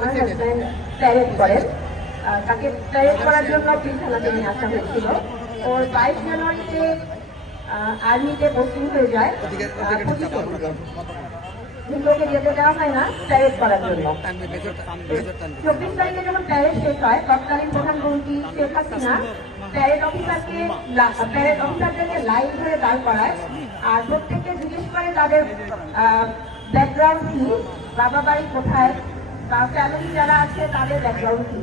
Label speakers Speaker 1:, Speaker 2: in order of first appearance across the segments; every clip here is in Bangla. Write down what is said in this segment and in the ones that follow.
Speaker 1: আমার হাজব্যান্ড প্যারেড করেন তাকে প্যারেড করার জন্য পিলখানাতে নিয়ে আসা হয়েছিল। ওর বাইশ জানুয়ারিতে আর্মিতে পোস্টিং হয়ে যায় হিন্দুকে যেতে দেওয়া হয় না প্যারেড করার জন্য। চব্বিশ তারিখে যখন প্যারেড শেষ হয় তৎকালীন প্রধানমন্ত্রী শেখ হাসিনা প্যারেড অফিসারকে প্যারেড অফিসারদেরকে লাইন ধরে দাঁড় করায়। আর প্রত্যেককে জিজ্ঞেস করে তাদের ব্যাকগ্রাউন্ড কি বাবা বাড়ি কোথায় বা ফ্যামিলি যারা আছে তাদের ব্যাকগ্রাউন্ড কি?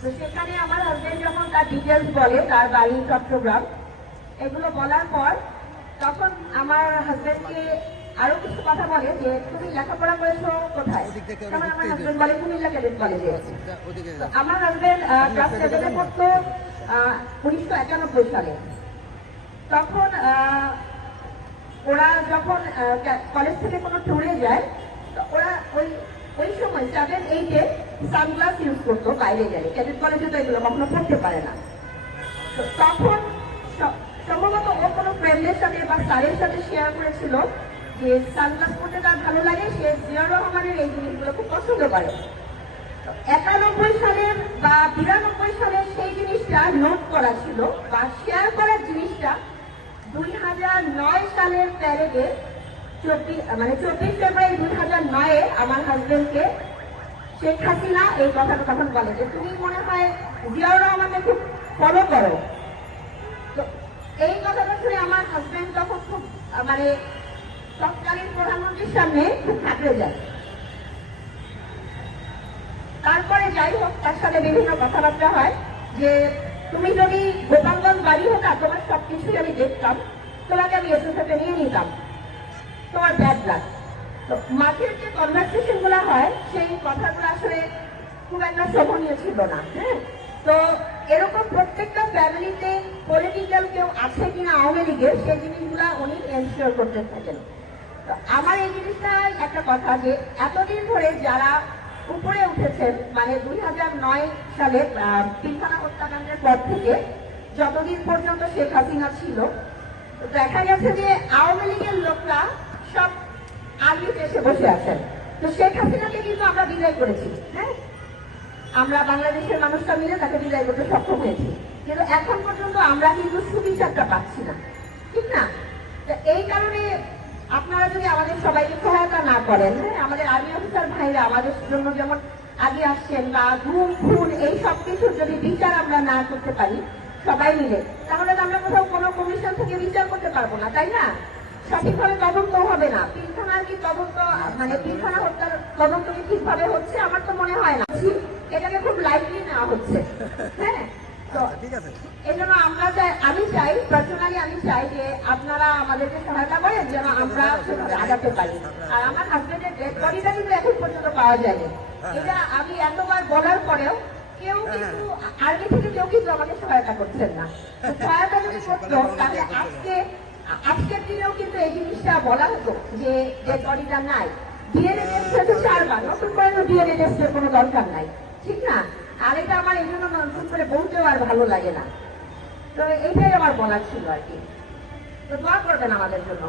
Speaker 1: তো সেখানে আমার হাজবেন্ড যখন তার ডিটেলস বলে তার বাড়ি চট্টগ্রাম এগুলো বলার পর তখন আমার হাজবেন্ডকে আরও কিছু কথা বলে যে তুমি লেখাপড়া করেছ কোথায়? তখন আমার হাজবেন্ড বলে কুমিল্লা ক্যাডেট কলেজে আমার হাজবেন্ড ক্লাস সেভেনে পড়তো উনিশশো একানব্বই সালে। তখন ওরা যখন কলেজ থেকে কোনো ট্যুরে যায় তো ওরা ওই ওই সময় সেভেন এইটে সানগ্লাস ইউজ করতো বাইরে গেলে ক্যাডেট কলেজে তো এগুলো কখনো পড়তে পারে না। তখন সম্ভবত ও কোনো ফ্রেন্ডের সাথে বা স্যারের সাথে শেয়ার করেছিল যে সানগ্লাস পড়তে তার ভালো লাগে, সে জিয়াউর রহমানের এই জিনিসগুলো খুব পছন্দ করে। একানব্বই সালের বা বিরানব্বই সালের সেই জিনিসটা নোট করা ছিল বা শেয়ার করার জিনিসটা দুই হাজার নয় সালের প্যারেডে মানে চব্বিশ ফেব্রুয়ারি দুই হাজার নয়ে আমার হাজবেন্ডকে শেখ হাসিনা এই কথাটা তখন বলে যে, তুমি মনে হয় জিয়াউর রহমানকে খুব ফলো করো। এই কথাটা শুনে আমার হাজবেন্ড তখন খুব মানে তৎকালীন প্রধানমন্ত্রীর সামনে খুব থাকলে যায়। তারপরে যাই হোক, তার সাথে বিভিন্ন কথাবার্তা হয় যে, তুমি যদি গোপালগঞ্জ বাড়ি হতা, তোমার সবকিছুই আমি দেখতাম। তোমাকে আমি এসএসএফে নিয়ে নিতাম। তোমার ব্যাড লাগ তো মাঝের যে কনভারসেশনগুলো হয়, সেই কথাগুলো আসলে খুব একটা শোভনীয় ছিল না হ্যাঁ? তো এরকম প্রত্যেকটা ফ্যামিলিতে পলিটিক্যাল কেউ আছে কিনা আওয়ামী লীগের, সেই জিনিসগুলো উনি এনশিওর করতে থাকেন। তো আমার এই জিনিসটা একটা কথা যে, এতদিন ধরে যারা উপরে উঠেছেন মানে দুই হাজার নয় সালে পিলখানা হত্যাকাণ্ডের পর থেকে, যতদিন পর্যন্ত শেখ হাসিনা ছিল দেখা গেছে যে আওয়ামী আর্মিতে এসে বসে আছেন। তো শেখ হাসিনাকে কিন্তু আমরা বিদায় করেছি। হ্যাঁ? আমরা বাংলাদেশের মানুষরা মিলে তাকে বিদায় করতে সক্ষম হয়েছি। কিন্তু এখন পর্যন্ত আমরা কিন্তু সুবিচারটা পাচ্ছি না। ঠিক না? এই কারণে আপনারা যদি আমাদের সবাইকে সহায়তা না করেন হ্যাঁ, আমাদের আর্মি অফিসার ভাইরা আমাদের জন্য যেমন আগে আসছেন বা ঘুম খুন এই সব কিছুর যদি বিচার আমরা না করতে পারি সবাই মিলে তাহলে আমরা কোথাও কোনো কমিশন থেকে বিচার করতে পারব না তাই না? সঠিকভাবে তদন্ত হবে না। পিলখানার কি তদন্ত মানে পিলখানা হত্যার তদন্ত কি ঠিকভাবে হচ্ছে? আমার তো মনে হয় না। এটাকে খুব লাইটলি নেওয়া হচ্ছে। হ্যাঁ? তো
Speaker 2: ঠিক আছে।
Speaker 1: এই জন্য আমরা চাই আমি চাই পার্সোনালি আমি চাই যে আপনারা আমাদেরকে সহায়তা করেন যেন আমরা সেভাবে আগাতে পারি। আর আমার হাজবেন্ডের ডেড বডিটা কিন্তু এখন পর্যন্ত পাওয়া যায়নি। এটা আমি এতবার বলার পরেও কেউ কিন্তু আর্মি থেকে কেউ কিন্তু আমাকে সহায়তা করছেন না। সহায়তা যদি করতো তাহলে আজকে আজকের দিনেও কিন্তু এই জিনিসটা বলা হতো যে যে বডিটা নাই। ডিএনএ টেস্ট তো চারবার, নতুন করে ডিএনএ টেস্টের কোনো দরকার নাই। ঠিক না? আর এটা আমার এই জন্য নতুন করে বলতেও আর ভালো লাগে না। তো এইটাই আমার বলার ছিল আর কি। তো দোয়া করবেন আমাদের জন্য।